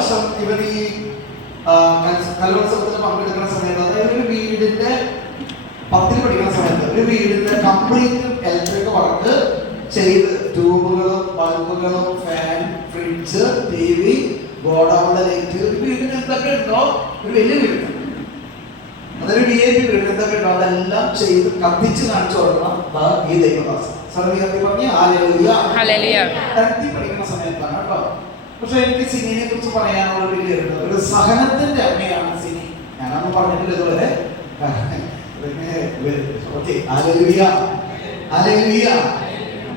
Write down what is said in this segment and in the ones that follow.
വർഷം ഇവർ ഈ കലോത്സവത്തിൽ പങ്കെടുക്കുന്ന സമയത്ത് അതായത് ഒരു വീടിന്റെ പത്തിൽ പഠിക്കുന്ന സമയത്ത് ഒരു വീടിന്റെ കംപ്ലീറ്റ് ഇലക്ട്രിക് വർക്ക് ചെയ്ത് ട്യൂബുകളും ബൾബുകളും ഫാൻ ഫ്രിഡ്ജ് ടി വി ഗോഡൗണിലെ ലൈറ്റ് ഒരു വീടിന് എന്തൊക്കെ ഉണ്ടോ ഒരു വലിയ വീട്. അതൊരു വി ഐ പി വീട് എന്തൊക്കെ ഉണ്ടോ അതെല്ലാം ചെയ്ത് കത്തിച്ച് കാണിച്ചു കൊടുക്കണം ഈ ദൈവദാസം സർവീയത്തിൽ പറഞ്ഞ ആലയ ഹല്ലേലൂയ. ടെൻത്തിൽ പഠിക്കുന്ന സമയത്താണ് കേട്ടോ പക്ഷെ എനിക്ക് സിനിയെ കുറിച്ച് പറയാനുള്ള ഇതുണ്ട്. ഒരു സഹനത്തിന്റെ അമ്മയാണ് സിനി. ഞാനൊന്നും പറഞ്ഞിട്ടില്ല ഇതുവരെ.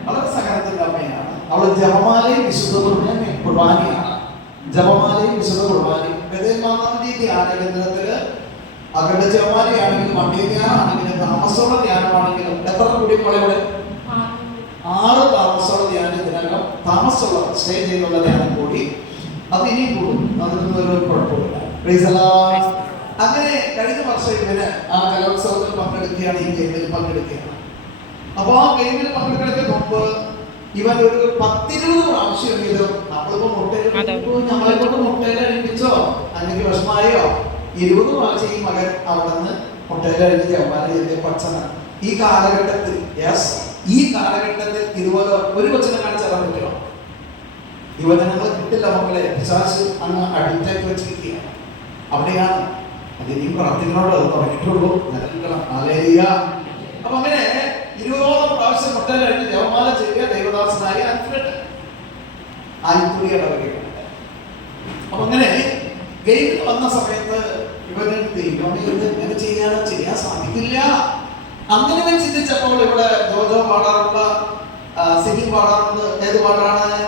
വളരെ സഹനത്തിന്റെ അമ്മയാണ്. അവൾ ജപമാലയും വിശുദ്ധ കുർബാനയും കുർബാനയാണ്. ജപമാലയും വിശുദ്ധ കുർബാനയും. ബദൽ മാതാവിന്റെ ധ്യാന അകണ്ട ജപമാലയാണെങ്കിലും വണ്ടി ധ്യാനമാണെങ്കിലും താമസമുള്ള ധ്യാനമാണെങ്കിലും എത്ര കൂടി ഇവിടെ ആറ് താമസമുള്ള ധ്യാനം ഇതിനകം താമസമുള്ള സ്റ്റേ ചെയ്യുന്നുള്ള ധ്യാനം കൂടി അത് ഇനിയും കൂടും. അതിനൊന്നും ഒരു കുഴപ്പമില്ല അങ്ങനെ കഴിഞ്ഞ വർഷം ഇവന് ആ കലോത്സവത്തിൽ പങ്കെടുക്കുകയാണ് ഈ ഗെയിമിൽ പങ്കെടുക്കുകയാണ്. അപ്പോൾ ആ ഗെയിമിൽ പങ്കെടുക്കുന്നതിന് മുമ്പ് ഇവൻ ഒരു പത്തിരുപത് പ്രാവശ്യമെങ്കിലും നമ്മളിപ്പോ മുട്ടയിൽ. നമ്മളെ കൊണ്ട് മുട്ടയിൽ അഴിപ്പിച്ചോ അല്ലെങ്കിൽ വിഷമായോ ഇരുപത് പ്രാവശ്യം ഈ മകൻ അവിടെ നിന്ന് മുട്ടയിൽ അഴിഞ്ഞ് ജവാന ചെയ്ത പച്ചന ഈ കാലഘട്ടത്തിൽ യെസ് ഈ കാലഘട്ടത്തിൽ ഇതുപോലെ ഒരു കൊച്ചിനെ കാണിച്ചാൽ പറ്റുമോ? യുവജനങ്ങൾ കിട്ടില്ല മക്കളെ. പിശാച് അങ്ങ് അഡിക്റ്റാക്കി വെച്ചിരിക്കുകയാണ്. അവിടെയാണ്. അത് ഇനിയും പ്രാർത്ഥനയോട് അത് തുടങ്ങിയിട്ടുള്ളൂ നിലനിൽക്കണം. അപ്പൊ അങ്ങനെ ഇരുപതോളം പ്രാവശ്യം മുട്ടലായിട്ട് ജവമാല ചെയ്യുക ദൈവദാസനായ അൽഫ്രഡ്. ആയിക്കുറി ഇടവകയാണ് അപ്പൊ അങ്ങനെ ഗെയിമിൽ വന്ന സമയത്ത് ഇവന് ദൈവമേ ഇത് എങ്ങനെ ചെയ്യാനോ? ചെയ്യാൻ സാധിക്കില്ല. അങ്ങനെ ഞാൻ ചിന്തിച്ചപ്പോൾ ഇവിടെ ജോജോ പാടാറുള്ള സിംഗിങ് പാടാറുണ്ട്. ഏത് പാട്ടാണ്?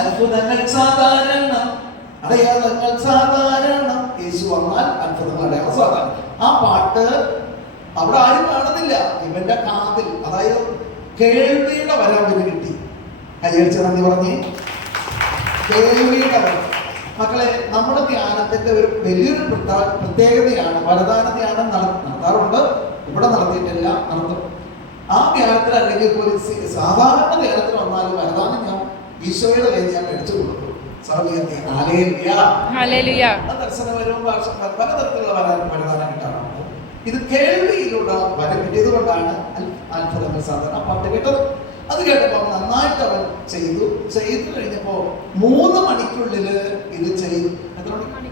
അത്ഭുതങ്ങൾ സാധാരണ. അടയാളങ്ങൾ സാധാരണ. യേശു വന്നാൽ അത്ഭുതങ്ങൾ അടയാളം സാധാരണ. ആ പാട്ട് അവിടെ ആരും കാണുന്നില്ല. ഇവന്റെ കാതിൽ അതായത് കേൾവിയുടെ വരം വേണ്ടി കിട്ടി. കൈയടിച്ച നന്ദി പറഞ്ഞേ. കേൾവിയുടെ മക്കളെ നമ്മുടെ ധ്യാനത്തിന്റെ ഒരു വലിയൊരു പ്രത്യേക- പ്രത്യേകതയാണ് വരദാന ധ്യാനം നടത്താറുണ്ട്. ഇവിടെ നടത്തിയിട്ടില്ല നടത്തും. ആ ധ്യാനത്തിൽ അല്ലെങ്കിൽ പോലും സാധാരണ ധ്യാനത്തിൽ വന്നാലും വരദാനം ഞാൻ ഈശോയുടെ കയ്യിൽ ഞാൻ എടുത്തു കൊടുക്കും പലതരത്തിലുള്ള വരദാനം കിട്ടാറുണ്ട്. ഇത് കേൾവിയിലുള്ള വരം കിട്ടിയത് കൊണ്ടാണ് അൽ- അത്ഭുതങ്ങൾ സാധാരണ പാട്ട് കേട്ടത്. അത് കേട്ടപ്പോൾ നന്നായിട്ട് അവൻ ചെയ്തു. ചെയ്തു കഴിഞ്ഞപ്പോ മൂന്ന് മണിക്കുള്ളിൽ ഇത് ചെയ്തു.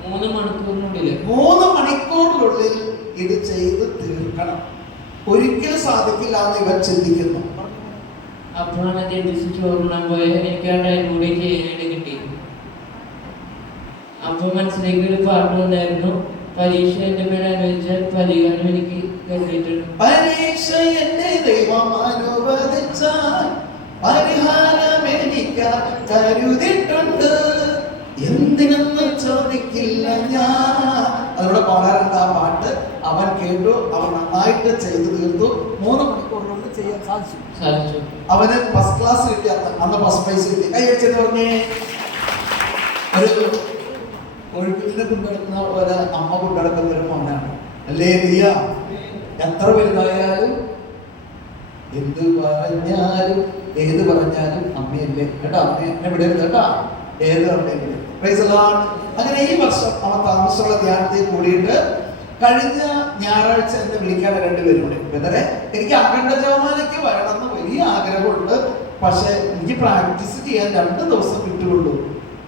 മൂന്ന് മണിക്കൂറിനുള്ളിൽ. മൂന്ന് മണിക്കൂറിനുള്ളിൽ ഇത് ചെയ്ത് തീർക്കണം. ഒരിക്കലും സാധിക്കില്ല എന്ന് ഇവൻ ചിന്തിക്കുന്നു. അപ്പോഴാണ് അദ്ദേഹം തിരിച്ചു ഓർമ്മ പോയത് എനിക്ക് ആ ചെയ്യാനായിട്ട് കിട്ടി. അപ്പൊ മനസ്സിലേക്ക് ഒരു പാട്ട് വന്നായിരുന്നു പരീക്ഷ എന്റെ മേലെ അനുവദിച്ചാൽ പരിഹാരം എനിക്ക് കരുതിയിട്ടുണ്ട്. പരീക്ഷ എന്നെ ദൈവം കരുതിയിട്ടുണ്ട് എന്തിനെന്ന് ചോദിക്കില്ല ഞാൻ. അതിവിടെ പാടാറുണ്ട് ആ പാട്ട്? അവൻ കേട്ടു അവൻ നന്നായിട്ട് ചെയ്തു തീർത്തു. മൂന്ന് ചെയ്യാൻ സാധിച്ചു. അവന് ഫസ്റ്റ് ക്ലാസ് കിട്ടി അന്ന് ഫസ്റ്റ് പ്രൈസ് കിട്ടി. കൈ അടിച്ചെന്ന് പറഞ്ഞേ. ഒരു കോഴിക്കുട്ടിനെ കൊണ്ടുനടക്കുന്ന ഒരു അമ്മ കൊണ്ടുനടക്കുന്ന ഒരു മോനാണ്. അല്ലേ നീയ എത്ര വലുതായാലും എന്ത് പറഞ്ഞാലും ഏത് പറഞ്ഞാലും അമ്മയല്ലേ. കേട്ടോ അമ്മ എന്നെ വിടരുത് കേട്ടോ. ഏത് അമ്മയും വിടരുത് Praise the അങ്ങനെ ഈ വർഷം അവൻ താമസമുള്ള ധ്യാനത്തിൽ കൂടിയിട്ട് കഴിഞ്ഞ ഞായറാഴ്ച എന്നെ വിളിക്കാൻ രണ്ടുപേരും കൂടി ഇവരെ എനിക്ക് അഖണ്ഡ ജവമാലയ്ക്ക് വരണമെന്ന് വലിയ ആഗ്രഹമുണ്ട്. പക്ഷെ എനിക്ക് പ്രാക്ടീസ് ചെയ്യാൻ രണ്ട് ദിവസം കിട്ടുകയുള്ളൂ.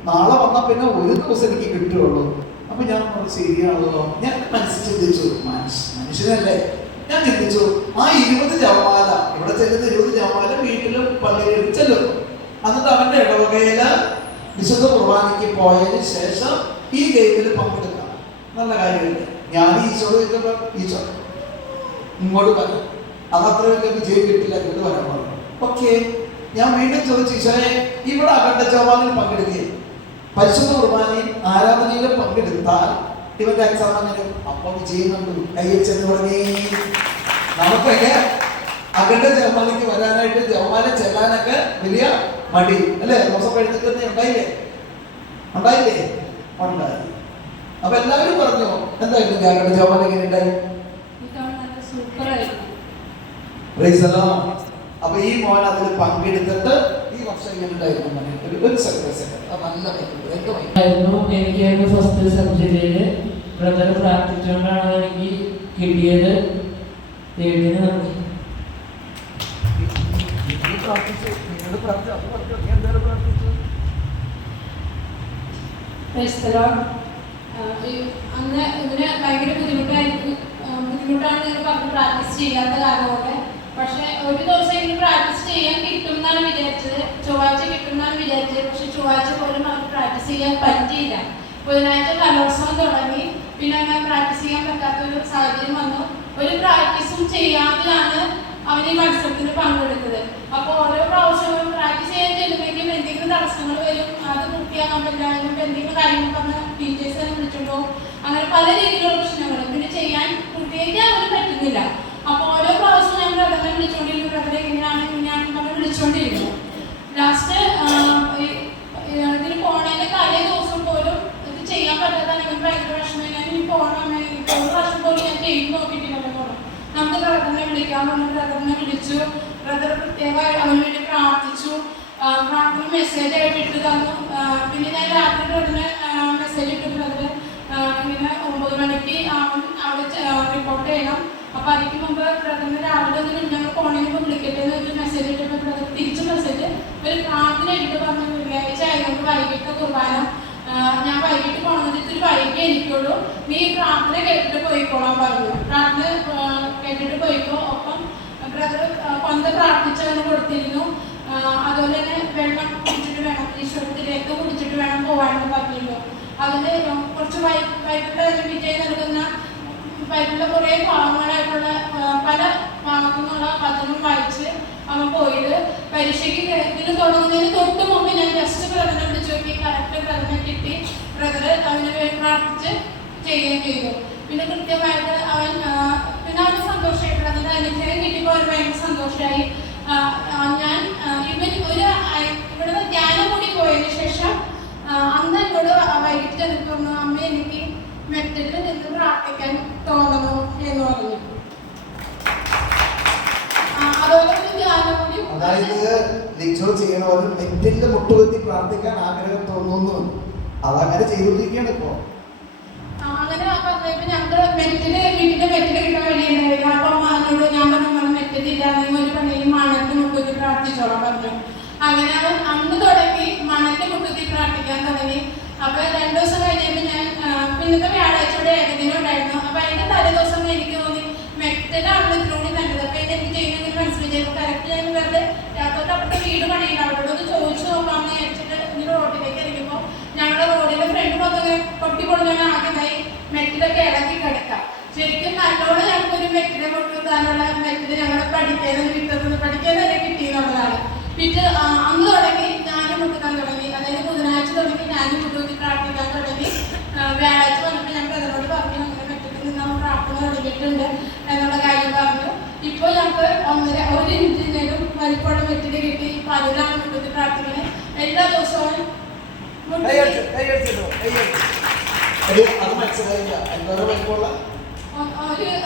നാളെ വന്നാൽ പിന്നെ ഒരു ദിവസം എനിക്ക് കിട്ടുകയുള്ളൂ. അപ്പൊ ഞാൻ ശരിയാണല്ലോ. ഞാൻ മനസ്സിൽ ചിന്തിച്ചു മനുഷ്യ മനുഷ്യനല്ലേ? ഞാൻ ചിന്തിച്ചു ആ ഇരുപത് ജവമാല ഇവിടെ ചെല്ലുന്ന ഇരുപത് ജവമാല വീട്ടിലും പള്ളിയിലും ചെല്ലും. എന്നിട്ട് അവന്റെ ഇടവകയിൽ വിശുദ്ധ കുർബാനയ്ക്ക് പോയതിന് ശേഷം ഈ ഗെയിമിൽ പങ്കെടുക്കാം നല്ല കാര്യമല്ലേ? ഞാൻ ഈശോട് ചോദിച്ചപ്പോൾ ഈശോ ഇങ്ങോട്ട് പറഞ്ഞു അതത്ര വലിയ വിജയം കിട്ടില്ല ഇങ്ങോട്ട് വരാൻ പറഞ്ഞു. ഓക്കെ. ഞാൻ വീണ്ടും ചോദിച്ചു ഈശോയെ ഇവിടെ അഖണ്ഡ ജവാനിൽ പങ്കെടുക്കുകയും പരിശുദ്ധ കുർബാനയിൽ ആരാധനയിലും പങ്കെടുത്താൽ ഇവന്റെ എക്സാം അങ്ങനെ അപ്പൊ വിജയം കണ്ടു. കൈവച്ചെന്ന് പറഞ്ഞേ. നമുക്കൊക്കെ അഖണ്ഡ ജവമാലയ്ക്ക് വരാനായിട്ട് ജവമാല ചെല്ലാനൊക്കെ വലിയ മടി. അല്ലേ? ദിവസം എഴുതിട്ട് ഉണ്ടായില്ലേ? ഉണ്ടായില്ലേ? ഉണ്ടായി. അപ്പൊ എല്ലാവരും പറഞ്ഞു എന്തായിരുന്നു ഞങ്ങളുടെ ജവമാല എങ്ങനെ ഉണ്ടായി. അപ്പൊ ഈ മോൻ അതിൽ പങ്കെടുത്തിട്ട് ഈ വർഷം ഇങ്ങനെ ഉണ്ടായിരുന്നു. ഒരു സർവീസ് നല്ല എനിക്കായിരുന്നു ഫസ്റ്റ് സബ്ജക്റ്റിൽ ബ്രദർ പ്രാർത്ഥിച്ചുകൊണ്ടാണ് എനിക്ക് കിട്ടിയത്. ദൈവത്തിന് നന്ദി. പ്രാർത്ഥിച്ചു ഈ അന്ന് ഇതിന് ഭയങ്കര ബുദ്ധിമുട്ടായിരിക്കും ബുദ്ധിമുട്ടാണ് നിങ്ങൾ പറഞ്ഞ് പ്രാക്ടീസ് ചെയ്യാത്ത കാരണം പക്ഷെ ഒരു ദിവസം എനിക്ക് പ്രാക്ടീസ് ചെയ്യാൻ കിട്ടും എന്നാണ് വിചാരിച്ചത്. ചൊവ്വാഴ്ച കിട്ടും എന്നാണ് വിചാരിച്ചത്. പക്ഷെ ചൊവ്വാഴ്ച പോലും നമുക്ക് പ്രാക്ടീസ് ചെയ്യാൻ പറ്റിയില്ല. ബുധനാഴ്ച കലോത്സവം തുടങ്ങി. പിന്നെ അങ്ങനെ പ്രാക്ടീസ് ചെയ്യാൻ പറ്റാത്ത ഒരു സാഹചര്യം വന്നു. ഒരു പ്രാക്ടീസും ചെയ്യാതെയാണ് അവൻ ഈ മത്സരത്തിന് പങ്കെടുത്തത്. അപ്പോൾ ഓരോ പ്രാവശ്യവും പ്രാക്ടീസ് ചെയ്യാൻ ചെല്ലുമ്പോഴേക്കും എന്തെങ്കിലും തടസ്സങ്ങൾ വരും. അത് പൂർത്തിയാകാൻ പറ്റില്ല. അല്ലെങ്കിൽ എന്തെങ്കിലും കാര്യങ്ങൾ പറഞ്ഞ് ടീച്ചേഴ്സ് തന്നെ വിളിച്ചിട്ടുണ്ടോ അങ്ങനെ പല രീതിയിലുള്ള പ്രശ്നങ്ങൾ പിന്നെ ചെയ്യാൻ പൂർത്തിയാക്കാൻ അവന് പറ്റുന്നില്ല. അപ്പോൾ ഓരോ പ്രാവശ്യം ഞാൻ ബ്രദറിനെ വിളിച്ചുകൊണ്ടിരിക്കും ബ്രദറെ എങ്ങനെയാണ് ഇങ്ങനെയാണെന്ന് പറഞ്ഞ് വിളിച്ചുകൊണ്ടിരിക്കും ലാസ്റ്റ് ഇതിന് പോണതിന്റെ തലേ ദിവസം പോലും ഇത് ചെയ്യാൻ പറ്റാത്ത ഭയങ്കര വിഷമം. ഞാൻ ഇനി പോകണം ഒരു പ്രാവശ്യം പോലും ഞാൻ ചെയ്ത് നോക്കിയിട്ടില്ല പോകണം നമുക്ക് ബ്രദറിനെ വിളിക്കാൻ പറഞ്ഞു. ബ്രദറിനെ വിളിച്ചു. ബ്രദർ പ്രത്യേകമായി അവന് വേണ്ടി പ്രാർത്ഥിച്ചു. പ്രാർത്ഥന മെസ്സേജ് ആയിട്ട് ഇട്ട് തന്നു. പിന്നെ ഞാൻ രാത്രി ബ്രദറിന് മെസ്സേജ് ഇട്ടു. ബ്രദർ ഇങ്ങനെ ഒമ്പത് മണിക്ക് അവൻ അവിടെ റിപ്പോർട്ട് ചെയ്യണം. അപ്പൊ അതിന് മുമ്പ് ബ്രദറിന് രാവിലെ ഒന്ന് ഞങ്ങൾ ഫോണിൽ മുമ്പ് വിളിക്കട്ടെ എന്ന് ഒരു മെസ്സേജ് ഇട്ടപ്പോൾ ബ്രദർ തിരിച്ച് മെസ്സേജ് ഒരു പ്രാർത്ഥന ഇട്ട് പറഞ്ഞു വെള്ളിയാഴ്ച ആയതുകൊണ്ട് വൈകിട്ട് കുർബാന. ഞാൻ വൈകിട്ട് പോകണമെന്ന് ഇത്തിരി വൈകിട്ടേ എനിക്കുള്ളൂ നീ പ്രാർത്ഥന കേട്ടിട്ട് പോയിക്കോളാൻ പറഞ്ഞു. പ്രാർത്ഥന കേട്ടിട്ട് പോയിക്കോ ഒപ്പം ബ്രദർ പന്ത് പ്രാർത്ഥിച്ചവന് കൊടുത്തിരുന്നു. അതുപോലെ തന്നെ വെള്ളം കുടിച്ചിട്ട് വേണം ഈശ്വരത്തിലേക്ക് കുടിച്ചിട്ട് വേണം പോകാനെന്ന് പറഞ്ഞിരുന്നു. അതിന് കുറച്ച് അതിന് വിജയം നൽകുന്ന ബൈബിളിലെ കുറേ ഭാഗങ്ങളായിട്ടുള്ള പല ഭാഗത്തുനിന്നുള്ള നിന്നുള്ള വചനം വായിച്ച് അവൻ പോയത് പരീക്ഷയ്ക്ക് ഇതിന് തുടങ്ങുന്നതിന് തൊട്ട് മുമ്പ് ഞാൻ ജസ്റ്റ് ബ്രദറിനെ വിളിച്ചു നോക്കി കറക്റ്റ് ബ്രദറിനെ കിട്ടി. ബ്രദർ അതിന് വേണ്ടി പ്രാർത്ഥിച്ച് ചെയ്യുകയും ചെയ്തു. പിന്നെ കൃത്യമായിട്ട് അവൻ ആ, പിന്നെ അവന് സന്തോഷമായി ബ്രദറിന് അനുഗ്രഹം കിട്ടിയപ്പോൾ അവന് ഭയങ്കര സന്തോഷമായി ആ, ആ, ഞാൻ ആ, ഇവൻ ഒരു ഐ- ഇവിടുന്ന് ധ്യാനം കൂടി പോയതിനു ശേഷം ആ, അന്ന് എന്നോട് വൈകിട്ട് ചെന്നിട്ട് പറഞ്ഞു അമ്മ എനിക്ക് മെറ്റലിൽ നിന്ന് പ്രാർത്ഥിക്കാൻ തോന്നണം എന്ന് പറഞ്ഞു. അതുപോലെ തന്നെ ധ്യാനം കൂടി അതായത് ലിജോ ചെയ്യണ പോലെ മുട്ടുകുത്തി പ്രാർത്ഥിക്കാൻ ആഗ്രഹം തോന്നുന്നു. അതങ്ങനെ ചെയ്തുകൊണ്ടിരിക്കുകയാണ് ഇപ്പോ. അങ്ങനെ പറഞ്ഞപ്പോ ഞങ്ങൾ മെറ്റിൽ വീട്ടിന്റെ മെറ്റിൽ കിട്ടാൻ വേണ്ടിയിട്ടുണ്ടായിരുന്നു അപ്പൊ അമ്മ എന്നോട് ഞാൻ പറഞ്ഞു മെറ്റിലില്ല നീ ഒരു പണിയും മണലിന്റെ മുട്ടുകുത്തി പ്രാർത്ഥിച്ചോളാം പറഞ്ഞു. അങ്ങനെ അവൻ അന്ന് തുടങ്ങി മണലിന്റെ മുട്ടുകുത്തി പ്രാർത്ഥിക്കാൻ തുടങ്ങി. അപ്പൊ രണ്ടു ദിവസം കഴിഞ്ഞപ്പോ ഞാൻ ഇന്നത്തെ വ്യാഴാഴ്ച വ്യാഴാഴ്ചയുടെ ഏകദിനം ഉണ്ടായിരുന്നു. അപ്പൊ അതിന്റെ തലേ ദിവസം എനിക്ക് തോന്നി മെറ്റലാണ് ഇതിലൂടെ നല്ലത്. അപ്പൊ ഇത് എനിക്ക് ചെയ്യുന്നതിന് മനസ്സിലായി കറക്റ്റ് ഞാൻ വെറുതെ രാത്രി അവിടുത്തെ വീട് പണിയുണ്ട് അവരോട് ഒന്ന് ചോദിച്ചു നോക്കാമെന്ന് വിചാരിച്ചിട്ട് ഇങ്ങനെ റോഡിലേക്ക് ഇറങ്ങിയപ്പോ ഞങ്ങളുടെ റോഡിലെ ഫ്രണ്ട് മൊത്തം പൊട്ടി പൊളിഞ്ഞാൽ ആദ്യമായി മെറ്റിലൊക്കെ ഇളക്കി കിടക്കാം. ശരിക്കും നല്ലോണം ഞങ്ങൾക്ക് ഒരു മെറ്റിനെ കൊണ്ടുവരാനുള്ള മെറ്റിൽ ഞങ്ങളെ പഠിക്കാനും കിട്ടുന്നത് പഠിക്കാൻ തന്നെ കിട്ടിയെന്നുള്ളതാണ് പിന്നെ ആ, അന്ന് തുടങ്ങി ഞാനും മുട്ടുക്കാൻ തുടങ്ങി അതായത് ബുധനാഴ്ച തുടങ്ങി ഞാനും മുട്ടുകുത്തി പ്രാർത്ഥിക്കാൻ തുടങ്ങി. വ്യാഴാഴ്ച വന്നപ്പോൾ ഞാൻ ബ്രദറോട് പറഞ്ഞു അങ്ങനെ മെറ്റിൽ നിന്ന് നമ്മൾ പ്രാർത്ഥന തുടങ്ങിയിട്ടുണ്ട് എന്നുള്ള കാര്യം പറഞ്ഞു. ഇപ്പോൾ ഞങ്ങൾക്ക് ഒന്നര ഒരു ഇഞ്ചിനും വലിപ്പമുള്ള മെറ്റിൽ കിട്ടി. ഇപ്പൊ അതിലാണ് മുട്ടുകുത്തി പ്രാർത്ഥിക്കുന്നത് എല്ലാ ദിവസവും ഒരു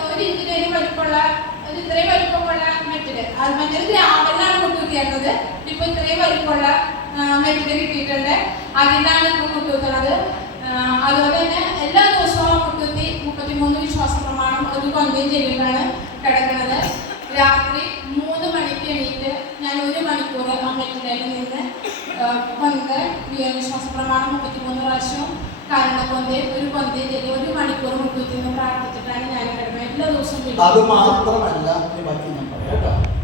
ഒരു ഇഞ്ചിനേരും വലിപ്പമുള്ള ഒരു ഇത്രയും വലിപ്പമുള്ള മെറ്റിൽ അത് മറ്റൊരു ഗ്രാമത്തിലാണ് കൊണ്ടുവരുന്നത് ഇപ്പൊ ഇത്രയും വലിപ്പമുള്ള ആ, മെറ്റിൽ കിട്ടിയിട്ടുണ്ട്. അതിനാണ് ഇപ്പൊ മുട്ടുകുത്തുന്നത് അതുപോലെ തന്നെ എല്ലാ ദിവസവും മുട്ടുത്തി മുപ്പത്തിമൂന്ന് വിശ്വാസ പ്രമാണം ഒരു കൊന്തയും ചെല്ലിട്ടാണ് കിടക്കുന്നത്. രാത്രി മൂന്ന് മണിക്ക് എണീറ്റ് ഞാൻ ഒരു മണിക്കൂർ അമ്മയ്ക്കിടയിൽ നിന്ന് ആ, കൊന്ത് വിശ്വാസ പ്രമാണം മുപ്പത്തിമൂന്ന് പ്രാവശ്യവും കാരണക്കൊന്തേ ഒരു കൊന്തയും ചെല്ലി ഒരു മണിക്കൂർ മുട്ടുത്തി നിന്ന് പ്രാർത്ഥിച്ചിട്ടാണ് ഞാൻ കിടക്കുന്നത് എല്ലാ ദിവസവും. അത് മാത്രമല്ല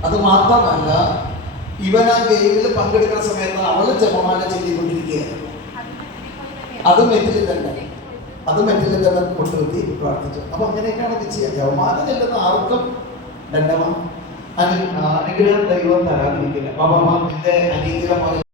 അത് മാത്രമല്ല ഇവൻ ആ ഗെയിമിൽ പങ്കെടുക്കുന്ന സമയത്ത് അവൾ ജപമാല ചെയ്തുകൊണ്ടിരിക്കുകയാണ് അത് മെറ്റിൽ തന്നെ. അത് മെറ്റിൽ തന്നെ കൊണ്ടുവരുത്തി പ്രാർത്ഥിച്ചു. അപ്പൊ അങ്ങനെയൊക്കെയാണ് ഇത് ചെയ്യുക. ജപമാല ചെല്ലുന്ന ആർക്കും ദണ്ഡമാണ് അനുഗ്രഹം ദൈവം തരാതിരിക്കില്ല. അപ്പൊ എന്റെ അനീതികമായ